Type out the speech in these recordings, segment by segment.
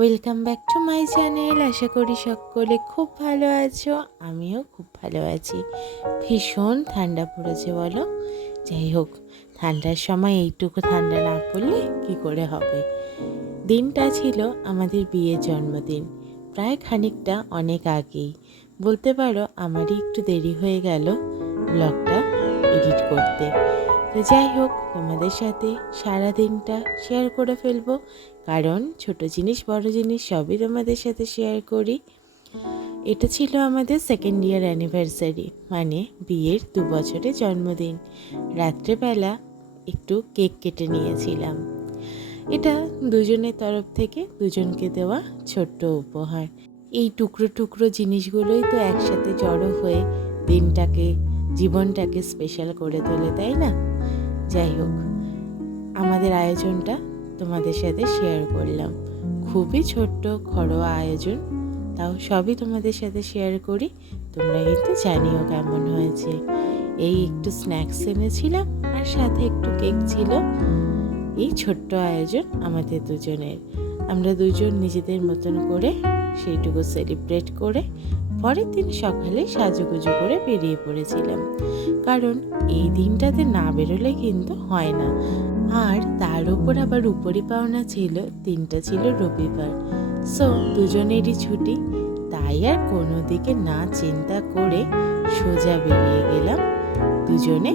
Welcome back to my channel. আশা করি সকলে খুব ভালো আছো, আমিও খুব ভালো আছি। ভীষণ ঠান্ডা পড়েছে বলো। যাই হোক, ঠান্ডার সময় এইটুকু ঠান্ডা না পড়লে কি করে হবে। দিনটা ছিল আমাদের বিয়ের জন্মদিন, প্রায় খানিকটা অনেক আগেই বলতে পারো। আমারই একটু দেরি হয়ে গেল ব্লগটা এডিট করতে। তো যাই হোক, তোমাদের সাথে সারা দিনটা শেয়ার করে ফেলবো, কারণ ছোট জিনিস বড় জিনিস সবই তোমাদের সাথে শেয়ার করি। এটা ছিল আমাদের সেকেন্ড ইয়ার অ্যানিভার্সারি, মানে বিয়ের 2 বছরের জন্মদিন। রাত্রেবেলা একটু কেক কেটে নিয়েছিলাম। এটা দুজনের তরফ থেকে দুজনকে দেওয়া ছোট্ট উপহার। এই টুকরো টুকরো জিনিসগুলোই তো একসাথে জড়ো হয়ে দিনটাকে, জীবনটাকে স্পেশাল করে তোলে, তাই না? যাই হোক, আমাদের আয়োজনটা তোমাদের সাথে শেয়ার করলাম। খুবই ছোট্ট ঘরোয়া আয়োজন, তাও সবই তোমাদের সাথে শেয়ার করি। তোমরা কিন্তু জানিও কেমন হয়েছে। এই একটু স্ন্যাক্স এনেছিলাম, আর সাথে একটু কেক ছিল। এই ছোট্ট আয়োজন আমাদের দুজনের। আমরা দুজন নিজেদের মতন করে সেইটুকু সেলিব্রেট করে পরের দিন সকালে সাজুগুজু করে বেরিয়ে পড়েছিলাম, কারণ এই দিনটাতে না বেরোলে কিন্তু হয় না। আর তার উপর আবার উপরি পাওনা ছিল, দিনটা ছিল রবিবার। সো দুজনেরই ছুটি, তাই আর কোনো দিকে না চিন্তা করে সোজা বেরিয়ে গেলাম দুজনে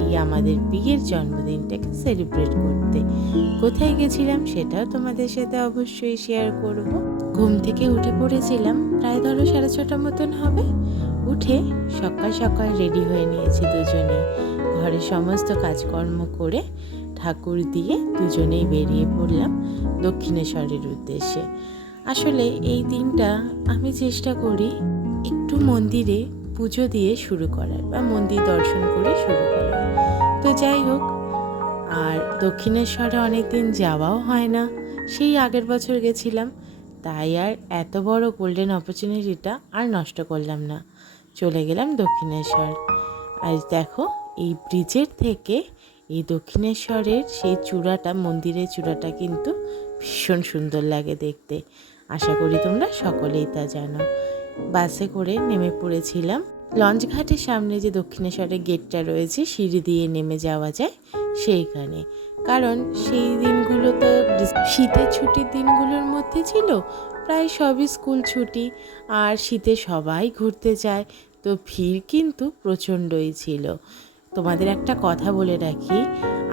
এই আমাদের বিয়ের জন্মদিনটাকে সেলিব্রেট করতে। কোথায় গেছিলাম সেটাও তোমাদের সাথে অবশ্যই শেয়ার করব। ঘুম থেকে উঠে পড়েছিলাম, প্রায় ধরো 6:30 মতন হবে। উঠে সকাল সকাল রেডি হয়ে নিয়েছি দুজনেই। ঘরের সমস্ত কাজকর্ম করে ঠাকুর দিয়ে দুজনেই বেরিয়ে পড়লাম দক্ষিণেশ্বরের উদ্দেশ্যে। আসলে এই দিনটা আমি চেষ্টা করি একটু মন্দিরে পুজো দিয়ে শুরু করার, বা মন্দির দর্শন করে শুরু করার। তো যাই হোক, আর দক্ষিণেশ্বরে অনেক দিন যাওয়াও হয় না, সেই আগের বছর গেছিলাম। তাই আর এত বড় গোল্ডেন অপরচুনিটিটা আর নষ্ট করলাম না, চলে গেলাম দক্ষিণেশ্বর। আর দেখো, এই ব্রিজের থেকে এই দক্ষিণেশ্বরের সেই চূড়াটা, মন্দিরের চূড়াটা কিন্তু ভীষণ সুন্দর লাগে দেখতে। আশা করি তোমরা সকলেই তা জানো। বাসে করে নেমে পড়েছিলাম লঞ্চ ঘাটের সামনে, যে দক্ষিণেশ্বরের গেটটা রয়েছে, সিঁড়ি দিয়ে নেমে যাওয়া যায় সেইখানে। কারণ সেই দিনগুলো তো শীতের ছুটির দিনগুলোর মধ্যে ছিল, প্রায় সবই স্কুল ছুটি, আর শীতে সবাই ঘুরতে যায়, তো ভিড় কিন্তু প্রচণ্ডই ছিল। তোমাদের একটা কথা বলে রাখি,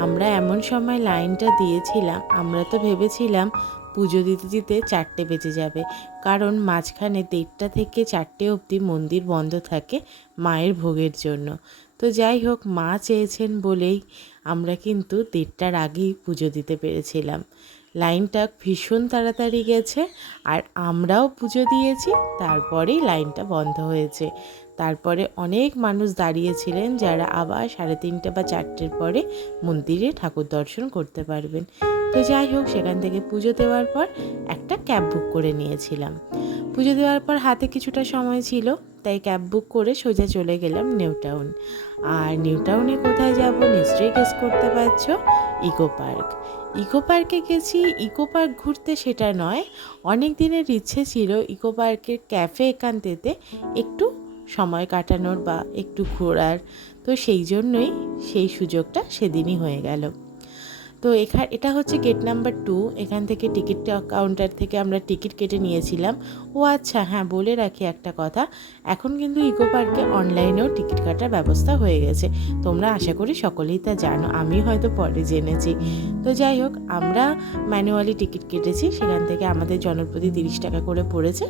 আমরা এমন সময় লাইনটা দিয়েছিলাম, আমরা তো ভেবেছিলাম পুজো দিতে দিতে 4টে বেজে যাবে, কারণ মাঝখানে 1:30 থেকে 4টে অবধি মন্দির বন্ধ থাকে মায়ের ভোগের জন্য। তো যাই হোক, মা চেয়েছেন বলেই আমরা কিন্তু 1:30টার আগেই পুজো দিতে পেরেছিলাম। লাইনটা ভীষণ তাড়াতাড়ি গেছে, আর আমরাও পুজো দিয়েছি, তারপরেই লাইনটা বন্ধ হয়েছে। তারপরে অনেক মানুষ দাঁড়িয়েছিলেন, যারা আবার 3:30 বা 4টের পরে মন্দিরে ঠাকুর দর্শন করতে পারবেন। তো যাই হোক, সেখান থেকে পুজো দেওয়ার পর একটা ক্যাব বুক করে নিয়েছিলাম। পুজো দেওয়ার পর হাতে কিছুটা সময় ছিল, তাই ক্যাব বুক করে সোজা চলে গেলাম নিউ টাউন। আর নিউ টাউনে কোথায় যাব নিশ্চয়ই গেস করতে পারছো, ইকো পার্ক। ইকো পার্কে গেছি ইকো পার্ক ঘুরতে, সেটা নয়, অনেক দিনের ইচ্ছে ছিল ইকো পার্কের ক্যাফে একান্তেতে একটু সময় কাটানোর বা একটু ঘোরার। তো সেই জন্যই সেই সুযোগটা সেদিনই হয়ে গেল। তো এটা হচ্ছে গেট নাম্বার 2। এখান থেকে টিকিট কাউন্টার থেকে আমরা টিকিট কেটে নিয়েছিলাম। ও আচ্ছা, হ্যাঁ বলে রাখি একটা কথা, এখন কিন্তু ইকো পার্কে অনলাইনেও টিকিট কাটার ব্যবস্থা হয়ে গেছে। তোমরা আশা করি সকলেই তা জানো, আমি হয়তো পরে জেনেছি। তো যাই হোক, আমরা ম্যানুয়ালি টিকিট কেটেছি, সেখান থেকে আমাদের জনপ্রতি 30 টাকা করে পড়েছে।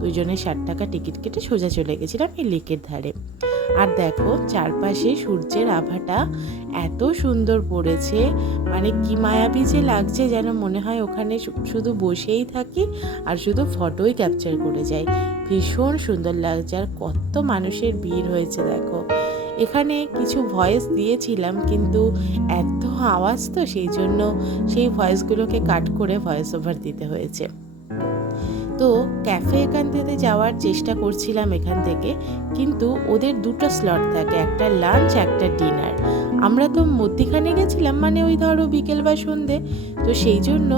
দুজনে 60 টাকা টিকিট কেটে সোজা চলে গেছিলাম এই লেকের ধারে। আর দেখো, চারপাশে সূর্যের আভাটা এত সুন্দর পড়েছে, মানে কি মায়াবী যে লাগছে, যেন মনে হয় ওখানে শুধু বসেই থাকি আর শুধু ফটোই ক্যাপচার করে যাই। ভীষণ সুন্দর লাগছে, আর কত মানুষের ভিড় হয়েছে দেখো। এখানে কিছু ভয়েস দিয়েছিলাম, কিন্তু এত আওয়াজ তো সেই জন্য সেই ভয়েসগুলোকে কাট করে ভয়েস ওভার দিতে হয়েছে। তো ক্যাফে একান্তেতে যাওয়ার চেষ্টা করছিলাম এখান থেকে, কিন্তু ওদের দুটো স্লট থাকে, একটা লাঞ্চ একটা ডিনার। আমরা তো মধ্যিখানে গেছিলাম, মানে ওই ধরো বিকেল বা সন্ধে, তো সেই জন্য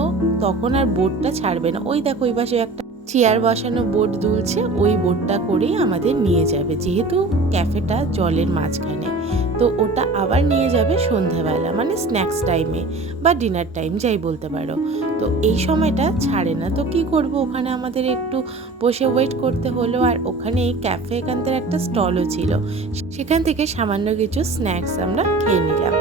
তখন আর বোটটা ছাড়বে না। ওই দেখো ওই পাশে একটা চেয়ার বসানো বোট দুলছে, ওই বোটটা করেই আমাদের নিয়ে যাবে, যেহেতু ক্যাফেটা জলের মাঝখানে। তো ওটা আবার নিয়ে যাবে সন্ধ্যাবেলা, মানে স্ন্যাক্স টাইমে বা ডিনার টাইম যাই বলতে পারো। তো এই সময়টা ছাড়ে না, তো কি করব, ওখানে আমাদের একটু বসে ওয়েট করতে হলো। আর ওখানে ক্যাফে একান্তের একটা স্টলও ছিল, সেখান থেকে সামান্য কিছু স্ন্যাক্স আমরা খেয়ে নিলাম।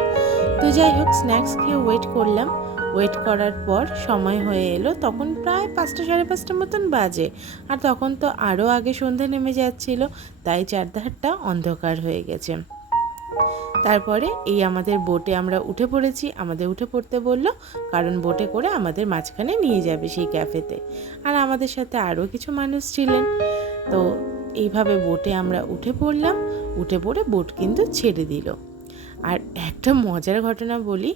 তো যাই হোক, স্ন্যাক্স খেয়ে ওয়েট করলাম। ওয়েট করার পর সময় হয়ে এলো, তখন প্রায় 5টা সাড়ে 5টা মতন বাজে। আর তখন তো আরও আগে সন্ধে নেমে যাচ্ছিল, তাই চারধারটা অন্ধকার হয়ে গেছে। তারপরে এই আমাদের বোটে আমরা উঠে পড়েছি। আমাদের উঠে পড়তে বললো, কারণ বোটে করে আমাদের মাঝখানে নিয়ে যাবে সেই ক্যাফেতে। আর আমাদের সাথে আরও কিছু মানুষ ছিলেন। তো এইভাবে বোটে আমরা উঠে পড়লাম। উঠে পড়ে বোট কিন্তু ছেড়ে দিল। আর একটা মজার ঘটনা বলি,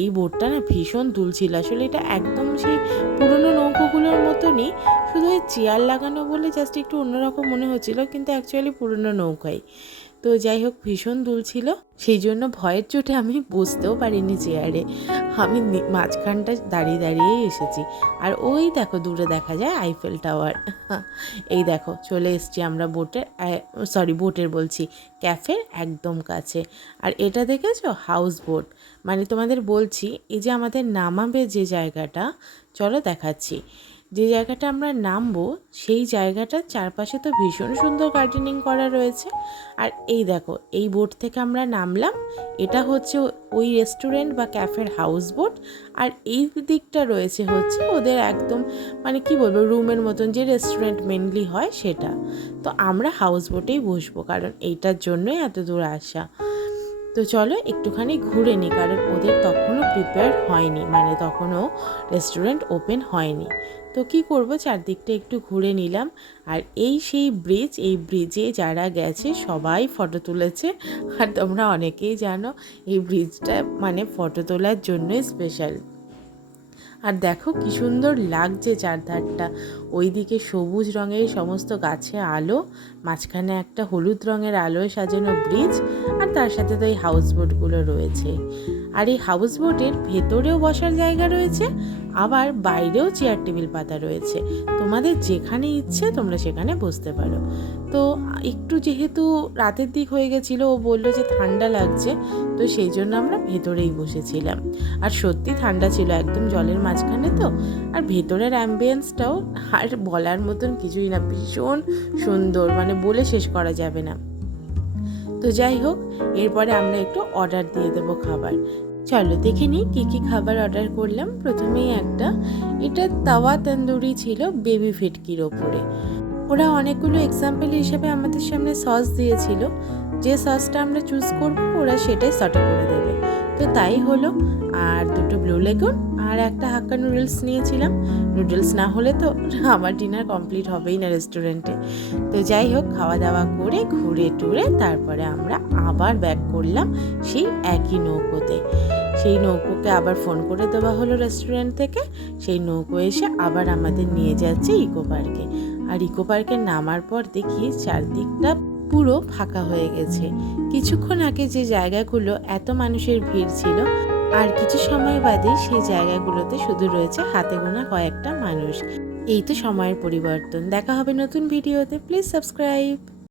এই বোটটা না ভীষণ দুলছিল। আসলে এটা একদম সেই পুরনো নৌকোগুলোর মতনই, শুধু ওই চেয়ার লাগানো বলে জাস্ট একটু অন্যরকম মনে হচ্ছিল, কিন্তু অ্যাকচুয়ালি পুরনো নৌকাই। তো যাই হোক, ভীষণ দুলছিল, সেই জন্য ভয়ের চোটে আমি বসতেও পারিনি চেয়ারে। আমি মাঝখানটা দাঁড়িয়ে দাঁড়িয়েই এসেছি। আর ওই দেখো দূরে দেখা যায় আইফেল টাওয়ার। এই দেখো চলে এসেছি আমরা বোটের বলছি, ক্যাফের একদম কাছে। আর এটা দেখেছো হাউস বোট, মানে তোমাদের বলছি এই যে আমাদের নামাবে যে জায়গাটা, চলো দেখাচ্ছি। যে জায়গাটা আমরা নামবো সেই জায়গাটার চারপাশে তো ভীষণ সুন্দর গার্ডেনিং করা রয়েছে। আর এই দেখো এই বোট থেকে আমরা নামলাম, এটা হচ্ছে ওই রেস্টুরেন্ট বা ক্যাফের হাউস বোট। আর এই দিকটা রয়েছে হচ্ছে ওদের একদম, মানে কি বলবো, রুমের মতন যে রেস্টুরেন্ট মেনলি হয় সেটা। তো আমরা হাউস বোটেই বসবো, কারণ এইটার জন্যই এত দূর আসা। তো চলো একটুখানি ঘুরে নিই, কারণ ওদের তখনও প্রিপেয়ার হয়নি, মানে তখনও রেস্টুরেন্ট ওপেন হয়নি। তো কি করব, চারদিকটা একটু ঘুরে নিলাম। আর এই সেই ব্রিজ, এই ব্রিজে যারা গেছে সবাই ফটো তুলেছে। আর তোমরা অনেকেই জানো এই ব্রিজটা মানে ফটো তোলার জন্যই স্পেশাল। আর দেখো কি সুন্দর লাগছে চারধারটা, ওইদিকে সবুজ রঙের সমস্ত গাছে আলো, মাঝখানে একটা হলুদ রঙের আলোয় সাজানো ব্রিজ, আর তার সাথে তো এই হাউস বোটগুলো রয়েছে। আর এই হাউস বোটের ভেতরেও বসার জায়গা রয়েছে, আবার বাইরেও চেয়ার টেবিল পাতা রয়েছে। তোমাদের যেখানে ইচ্ছে তোমরা সেখানে বসতে পারো। তো একটু যেহেতু রাতের দিক হয়ে গেছিলো, ও বললো যে ঠান্ডা লাগছে, তো সেই জন্য আমরা ভেতরেই বসেছিলাম। আর সত্যি ঠান্ডা ছিল, একদম জলের মাঝখানে তো। আর ভেতরের অ্যাম্বিয়েন্সটাও আর বলার মতন কিছুই না, ভীষণ সুন্দর, মানে বলে শেষ করা যাবে না। তো যাই হোক, এরপরে আমরা একটু অর্ডার দিয়ে দেবো খাবার। চলো দেখে নিই কী কী খাবার অর্ডার করলাম। প্রথমেই এটা তাওয়া তন্দুরি ছিল বেবি ভেটকির ওপরে। ওরা অনেকগুলো এক্সাম্পল হিসেবে আমাদের সামনে সস দিয়েছিল, যে সসটা আমরা চুজ করবো ওরা সেটাই সর্ট করে দেবে। তো তাই হলো। আর দুটো ব্লু লেগুন আর একটা হাক্কা নুডলস নিয়েছিলাম। নুডলস না হলে তো আমার ডিনার কমপ্লিট হবেই না রেস্টুরেন্টে। তো যাই হোক, খাওয়া দাওয়া করে ঘুরে টুরে তারপরে আমরা আবার ব্যাক করলাম সেই একই নৌকোতে। সেই নৌকোকে আবার ফোন করে দেওয়া হলো রেস্টুরেন্ট থেকে। সেই নৌকো এসে আবার আমাদের নিয়ে যাচ্ছে ইকো পার্কে। আর ইকো পার্কে নামার পর দেখি চারদিকটা পুরো ফাঁকা হয়ে গেছে। কিছুক্ষণ আগে যে জায়গাগুলো এত মানুষের ভিড় ছিল, আর কিছু সময় বাদে সেই জায়গাগুলোতে শুধু রয়েছে হাতে গোনা কয়েকটা মানুষ। এই তো সময়ের পরিবর্তন। দেখা হবে নতুন ভিডিওতে। Please subscribe.